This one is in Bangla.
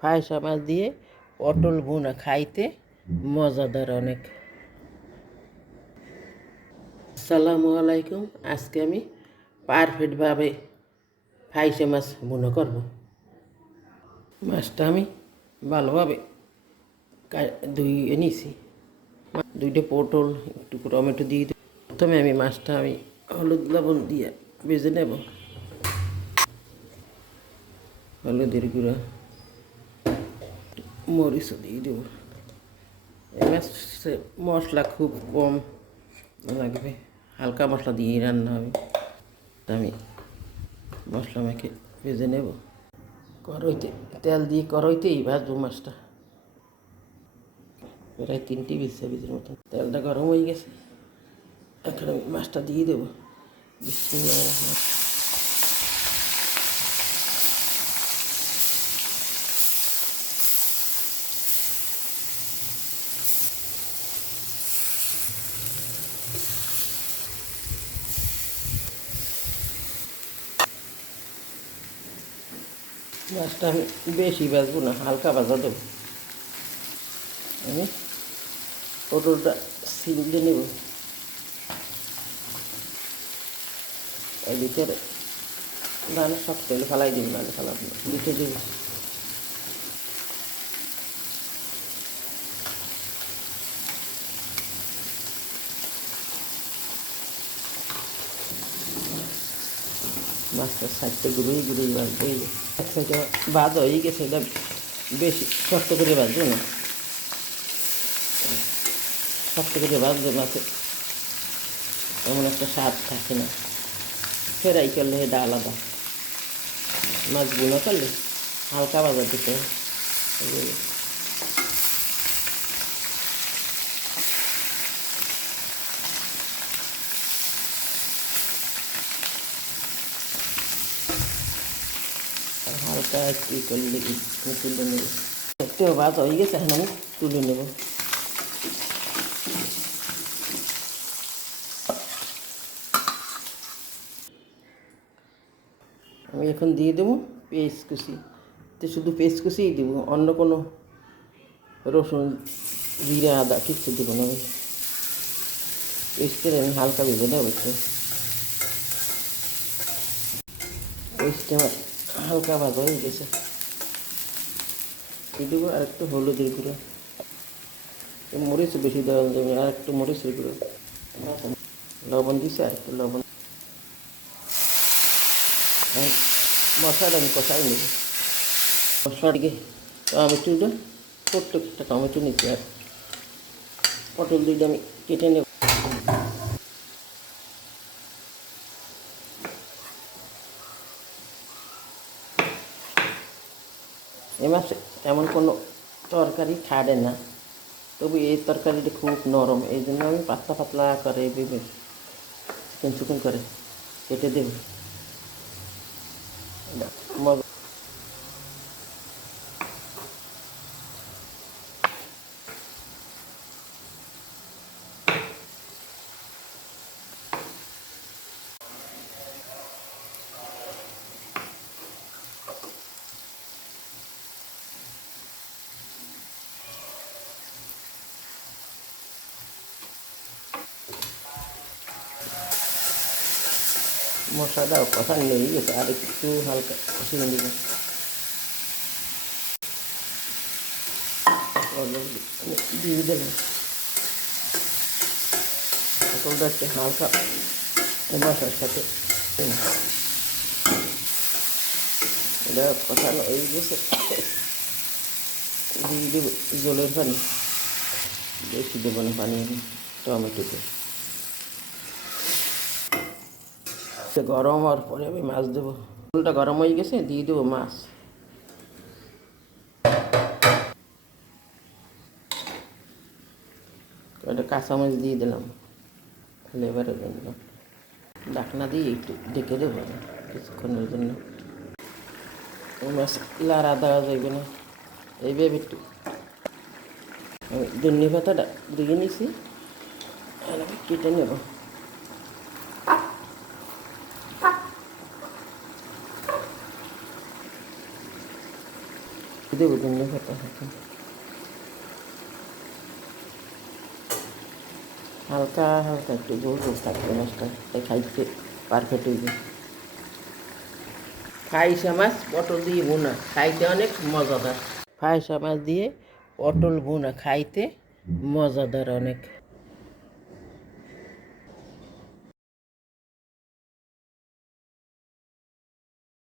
ফাইসা মাছ দিয়ে পটল ভুনা খাইতে মজাদার অনেক। আসসালামু আলাইকুম। আজকে আমি পারফেক্টভাবে ফাইসা মাছ ভুনা করব। মাছটা আমি ভালোভাবে ধুয়ে নিয়েছি। দুইটা পটল একটু টমেটো দিয়ে দিই। প্রথমে আমি মাছটা হলুদ লবণ দিয়ে ভেজে নেব। হলুদের গুঁড়া, মরিচও দিয়ে দেবো। এই মাছে মশলা খুব কম লাগবে, হালকা মশলা দিয়েই রান্না হবে। আমি মশলা মেখে ভেজে নেব। কড়াইতে তেল দিয়ে কড়াইতেই ভাজবো মাছটা। প্রায় 3 টেবিল চামচের মতন তেলটা গরম হয়ে গেছে। এখন আমি মাছটা দিয়ে দেবো। বিসমিল্লাহির রহমানির রহিম। মাছটা আমি বেশি ভাজবো না, হালকা ভাজা দেবো। আমি পটলটা ছিঁড়ে নেব। এর ভিতরে নাহলে সব তেল ফেলাই দিন, নাহলে ফেলাব না, লিখে দেব। মাছটা সাইডটা ঘুরেই ঘুরেই ভাজবো। এক সাইডে ভাজা হয়ে গেছে, এটা বেশি শক্ত করে ভাজবো না। শক্ত করে ভাজলে মাছে এমন একটা স্বাদ থাকে না। ফ্রাই করলে এটা আলাদা, মাছ ভুনা করলে হালকা ভাজা দিতে হয়। হালকা একটু করলে তুলে নেব। একটু ভাজা হয়ে গেছে, এখন আমি তুলে নেব। আমি এখন দিয়ে দেবো পেঁয়াজ কুচি। শুধু পেঁয়াজ কুচিই দেবো, অন্য কোনো রসুন জিরা আদা কিচ্ছু দেবো না। আমি পেস্টটা আমি হালকা ভেজে নেব একটু। পেস্টটা আমার হালকা ভাজা হয়ে গেছে। দিয়ে দেবো আর একটু হলুদের গুঁড়ো। মরিচ বেশি দেওয়া যাবে, আর একটু মরিচের গুঁড়ো। লবণ দিছে, আর একটু লবণ। মশলাটা আমি কষাই নেব। মশলাটিকে টমেটোটা ছোট্ট একটা টমেটো নিচ্ছি, আর পটল দুইটা আমি কেটে নেব। এ মাসে তেমন কোনো তরকারি ছাড়ে না, তবু এই তরকারিটা খুব নরম, এই জন্য আমি পাতলা পাতলা করে চিকেন চিকেন করে কেটে দেব। মশলাটাও কষানো হয়ে গেছে, আর একটু হালকা কষিয়ে দেব। দিয়ে দিলাম পটলটা একটু হালকা মশলার সাথে। এটা কষানো হয়ে গেছে, দিয়ে দেবো জলের পানি। বেশি দেবো না পানি, টমেটোতে গরম হওয়ার পরে আমি মাছ দেবো। জলটা গরম হয়ে গেছে, দিয়ে দেবো মাছ। একটা কাঁচামরিচ দিয়ে দিলাম ফ্লেভারের জন্য। ঢাকনা দিয়ে একটু ঢেকে দেবো কিছুক্ষণের জন্য। মাছ লাড়া দেওয়া যাবে না, এইভাবে একটু। আমি ধনিয়া পাতাটা ধুয়ে নিয়েছি, আর আমি কেটে নেব। দেবো জন্য কথা এখন হালকা হালকা একটু জোর জোর থাকবে মাছটা, তাই খাইতে পারফেক্ট হইবে। ফাইসা মাছ পটল দিয়ে ভুনা খাইতে অনেক মজাদার। ফাইসা মাছ দিয়ে পটল ভুনা খাইতে মজাদার অনেক।